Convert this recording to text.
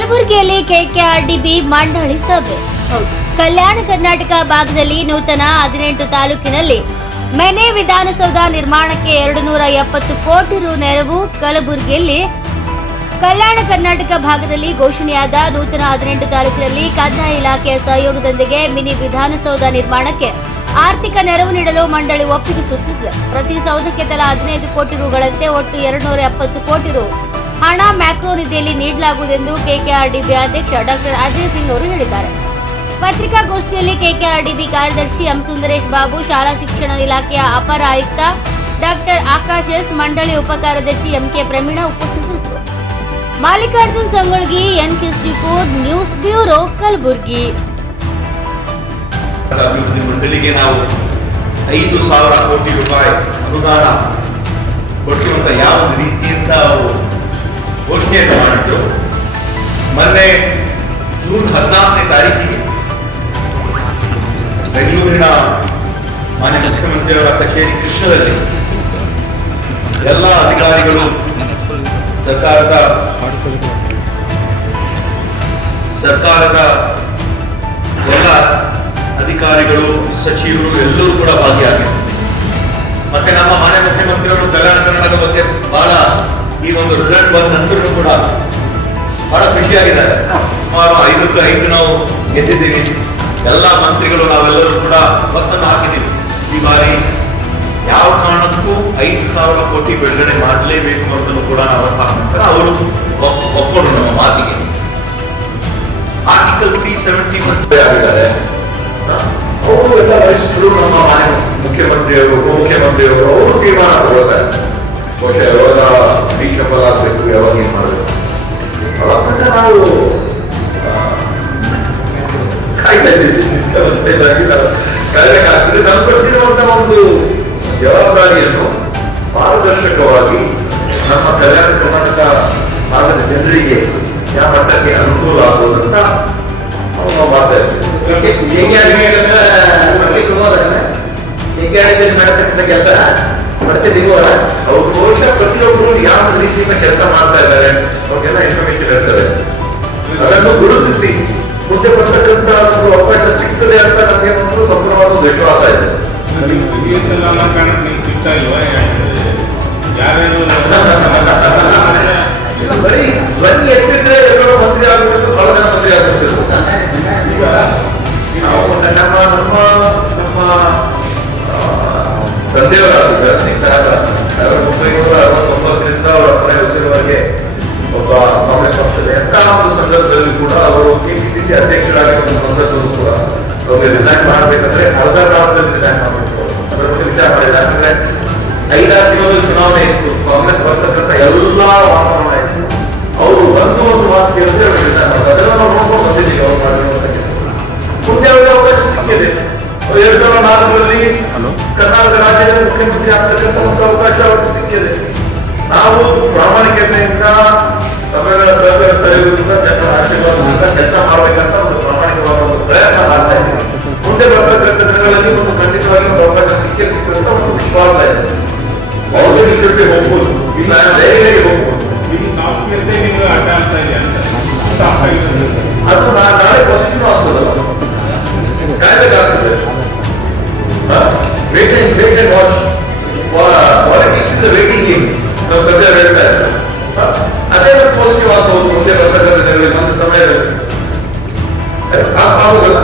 ಕಲಬುರಗಿಯಲ್ಲಿ ಕೆಕೆಆರ್ಡಿಬಿ ಮಂಡಳಿ ಸಭೆ. ಕಲ್ಯಾಣ ಕರ್ನಾಟಕ ಭಾಗದಲ್ಲಿ ನೂತನ 18 ತಾಲೂಕಿನಲ್ಲಿ ಮಿನಿ ವಿಧಾನಸೌಧ ನಿರ್ಮಾಣಕ್ಕೆ 270 ಕೋಟಿ ರು ನೆರವು. ಕಲಬುರಗಿಯಲ್ಲಿ ಕಲ್ಯಾಣ ಕರ್ನಾಟಕ ಭಾಗದಲ್ಲಿ ಘೋಷಣೆಯಾದ ನೂತನ 18 ತಾಲೂಕಿನಲ್ಲಿ ಕಂದಾಯ ಇಲಾಖೆಯ ಸಹಯೋಗದೊಂದಿಗೆ ಮಿನಿ ವಿಧಾನಸೌಧ ನಿರ್ಮಾಣಕ್ಕೆ ಆರ್ಥಿಕ ನೆರವು ನೀಡಲು ಮಂಡಳಿ ಒಪ್ಪಿಗೆ ಸೂಚಿಸಿದೆ. ಪ್ರತಿ ಸೌಧಕ್ಕೆ ತಲಾ 15 ಕೋಟಿ ರುಗಳಂತೆ ಒಟ್ಟು 270 ಕೋಟಿ ರು ಹಣ ಮ್ಯಾಕ್ರೋ ನಿಧಿಯಲ್ಲಿ ನೀಡಲಾಗುವುದೆಂದು ಕೆಕೆಆರ್ಡಿಬಿ ಅಧ್ಯಕ್ಷ ಡಾಕ್ಟರ್ ಅಜಯ್ ಸಿಂಗ್ ಅವರು ಹೇಳಿದ್ದಾರೆ. ಪತ್ರಿಕಾಗೋಷ್ಠಿಯಲ್ಲಿ ಕೆಕೆಆರ್ಡಿಬಿ ಕಾರ್ಯದರ್ಶಿ ಎಂ ಸುಂದರೇಶ್ ಬಾಬು, ಶಾಲಾ ಶಿಕ್ಷಣ ಇಲಾಖೆಯ ಅಪರ ಆಯುಕ್ತ ಡಾಕ್ಟರ್ ಆಕಾಶ್ ಎಸ್, ಮಂಡಳಿ ಉಪ ಕಾರ್ಯದರ್ಶಿ ಎಂಕೆ ಪ್ರವೀಣ ಉಪಸ್ಥಿತರಿದ್ದರು. Mallikarjun Sangolgi, NK64 news bureau, Kalaburagi. ಅಭಿವೃದ್ಧಿ ಮಂಡಳಿಗೆ ನಾವು 5,000 ಕೋಟಿ ರೂಪಾಯಿ ಅನುದಾನ ಕೊಟ್ಟಿರುವಂತ ಯಾವ ರೀತಿಯಿಂದ ಅವರು ಘೋಷಣೆಯನ್ನು ಮಾಡಿದ್ರು. ಮೊನ್ನೆ ಜೂನ್ 14ನೇ ತಾರೀಕಿಗೆ ಬೆಂಗಳೂರಿನ ಮಾನ್ಯ ಮುಖ್ಯಮಂತ್ರಿಯವರ ಕಚೇರಿ ಕೃಷ್ಣದಲ್ಲಿ ಎಲ್ಲ ಅಧಿಕಾರಿಗಳು, ಸರ್ಕಾರದ ಎಲ್ಲ ಅಧಿಕಾರಿಗಳು, ಸಚಿವರು ಎಲ್ಲರೂ ಕೂಡ ಭಾಗಿಯಾಗಿದ್ದಾರೆ. ಮತ್ತೆ ನಮ್ಮ ಮಾನ್ಯ ಮುಖ್ಯಮಂತ್ರಿಯವರು ಕಲ್ಯಾಣ ಕರ್ನಾಟಕ ಬಗ್ಗೆ ಬಹಳ ಈ ಒಂದು ರಿಸಲ್ಟ್ ಬಂದ ನಂತರ ಕೂಡ ಬಹಳ ಖುಷಿಯಾಗಿದ್ದಾರೆ. ಸುಮಾರು 5 ನಾವು ಗೆದ್ದಿದ್ದೀವಿ. ಎಲ್ಲ ಮಂತ್ರಿಗಳು ನಾವೆಲ್ಲರೂ ಕೂಡ ಒತ್ತನ್ನು ಹಾಕಿದ್ದೀವಿ. ಈ ಬಾರಿ ಯಾವ ಕಾರಣಕ್ಕೂ 5,000 ಕೋಟಿ ಬಿಡುಗಡೆ ಮಾಡಲೇಬೇಕು ಅಂತಲೂ ಕೂಡ ನಾವು ಅವರು ಒಪ್ಪಿಕೊಂಡ್ರು ನಮ್ಮ ಮಾತಿಗೆ. ಆರ್ಟಿಕಲ್ 371 ಆಗಿದ್ದಾರೆ. ಅವರು ಎಲ್ಲ ವರಿಷ್ಠರು, ನಮ್ಮ ಮಾನ್ಯ ಮುಖ್ಯಮಂತ್ರಿಯವರು, ಉಪಮುಖ್ಯಮಂತ್ರಿಯವರು ಅವರು ತೀರ್ಮಾನ ತಗೊಳ್ತಾರೆ. ಬಹುಶಃ ಯಾವಾಗ ರೀಶಫಲ ಆಗಬೇಕು, ಯಾವಾಗ ಏನ್ ಮಾಡಬೇಕು ಅವಾಗ ನಾವು ಕಾಯ್ಬೇಕಾಗ್ತದೆ. ಸಂಪಟ್ಟಿರುವಂತಹ ಒಂದು ಜವಾಬ್ದಾರಿಯನ್ನು ಪಾರದರ್ಶಕವಾಗಿ ನಮ್ಮ ಕಲ್ಯಾಣ ಕರ್ನಾಟಕ ಭಾಗದ ಜನರಿಗೆ ಯಾವ ಮಟ್ಟಕ್ಕೆ ಅನುಕೂಲ ಆಗುವುದಂತ ನಾವು ಮಾಡ್ತಾ ಇದ್ದೀವಿ. ಮಾಡತಕ್ಕಂಥ ಕೆಲಸ ಮತ್ತೆ ಸಿಗುವಲ್ಲ. ಅವ್ರು ಬಹುಶಃ ಪ್ರತಿಯೊಬ್ಬರು ಯಾವ ರೀತಿಯಿಂದ ಕೆಲಸ ಮಾಡ್ತಾ ಇದ್ದಾರೆ ಅವ್ರಿಗೆಲ್ಲ ಇನ್ಫಾರ್ಮೇಶನ್ ಇರ್ತದೆ. ಅದನ್ನು ಗುರುತಿಸಿ ಮುಂದೆ ಬರ್ತಕ್ಕಂಥ ಒಂದು ಅವಕಾಶ ಸಿಗ್ತದೆ ಅಂತ ನಮಗೆ ಒಂದು ಸಂಪೂರ್ಣವಾದ ವಿಶ್ವಾಸ ಇದೆ. ಬರೀ ಧ್ವನಿ ಎತ್ತಿದ್ರೆ ಎಲ್ಲರೂ ಮಂತ್ರಿ ಆಗ್ಬಿಟ್ಟು ಬಹಳ ಜನ ಮಂತ್ರಿ ಆಗ್ಬಿಡ್ತಿದ್ರು. ಈಗ ನಾವು ನಮ್ಮ ನಮ್ಮ ನಮ್ಮ ತಂದೆಯವರಾಗಿದ್ದಾರೆ 1969ರಿಂದ ಅವರ ಕೊನೆಯವರೆಗೆ ಒಬ್ಬ ಕಾಂಗ್ರೆಸ್ ಪಕ್ಷದ ಎಂತಹ ಒಂದು ಸಂದರ್ಭದಲ್ಲಿ ಕೂಡ ಅವರು ಕೆಪಿಸಿಸಿ ಅಧ್ಯಕ್ಷರಾಗಿರುವ ಸಂದರ್ಭದಲ್ಲೂ ಕೂಡ ಅವ್ರಿಗೆ ರಿಸೈನ್ ಮಾಡಬೇಕಂದ್ರೆ ಅರ್ಧ ಕಾಲದಲ್ಲಿ ರಿಸೈನ್ ಮಾಡಬೇಕು. ಅದರ ಬಗ್ಗೆ ವಿಚಾರ ಮಾಡಿಲ್ಲ. ಯಾಕಂದ್ರೆ 5-6 ತಿಂಗಳ ಚುನಾವಣೆ ಇತ್ತು, ಕಾಂಗ್ರೆಸ್ ಬರ್ತಕ್ಕಂಥ ಎಲ್ಲಾ ವಾತಾವರಣ ಇತ್ತು. ಅವರು ಒಂದು ಮಾತು ಕೇಳಿದ್ರೆ ಅವರು ರಿಸೈನ್ ಮಾಡ್ತಾರೆ. ಅದೆಲ್ಲ ನಾವು ನೋಡ್ಕೊಂಡು ಬಂದಿದ್ದೀವಿ. ಅವ್ರು ಮಾಡಿರುವಂತ ಕೆಲಸ ಮುಂದೆ ಅವರಿಗೆ ಅವಕಾಶ ಸಿಕ್ಕಿದೆ. 2004ರಲ್ಲಿ ಕರ್ನಾಟಕ ರಾಜ್ಯದ ಮುಖ್ಯಮಂತ್ರಿ ಆಗ್ತಕ್ಕಂಥ ಒಂದು ಅವಕಾಶ ಅವರಿಗೆ ಸಿಕ್ಕಿದೆ. ನಾವು ಪ್ರಾಮಾಣಿಕತೆಯಿಂದ ಸಭೆಗಳ ಸಹಕಾರ ಸಹಯೋಗದಿಂದ ಜನರ ಆಶೀರ್ವಾದದಿಂದ ಕೆಲಸ ಮಾಡಬೇಕಂತ ಒಂದು ಪ್ರಾಮಾಣಿಕವಾದ ಒಂದು ಪ್ರಯತ್ನ ಮಾಡ್ತಾ ಇದ್ದೀವಿ. ಮುಂದೆ ಬರ್ತಕ್ಕಂಥ ದಿನಗಳಲ್ಲಿ ಒಂದು ಖಂಡಿತವಾಗಿ ಒಂದು ಅವಕಾಶ ಸಿಕ್ಕಂತ ಒಂದು ವಿಶ್ವಾಸ ಇದೆ. ಆಲ್ರೆಡಿ ಶುಡ್ ಹೋಗ್ಬೋದು, ಇಲ್ಲ ಧೈರ್ಯವಾಗಿ ಹೋಗ್ಬೋದು. ಅದು ನಾಳೆ ಪಾಸಿಟಿವ್ ಆಗ್ತದಲ್ಲ, ಕಾಯ್ಬೇಕಾಗ್ತದೆ. Wait and watch. Politics is waiting game. ನಾವು ಗದ್ದೆ ಹೇಳ್ತಾ ಇದ್ದಾರೆ. ಅದೇ ಪಾಸಿಟಿವ್ ಆಗ್ಬೋದು ಮುಂದೆ ಬರ್ತಕ್ಕಂಥ ಒಂದು ಸಮಯದಲ್ಲಿ ಆಗೋದಿಲ್ಲ.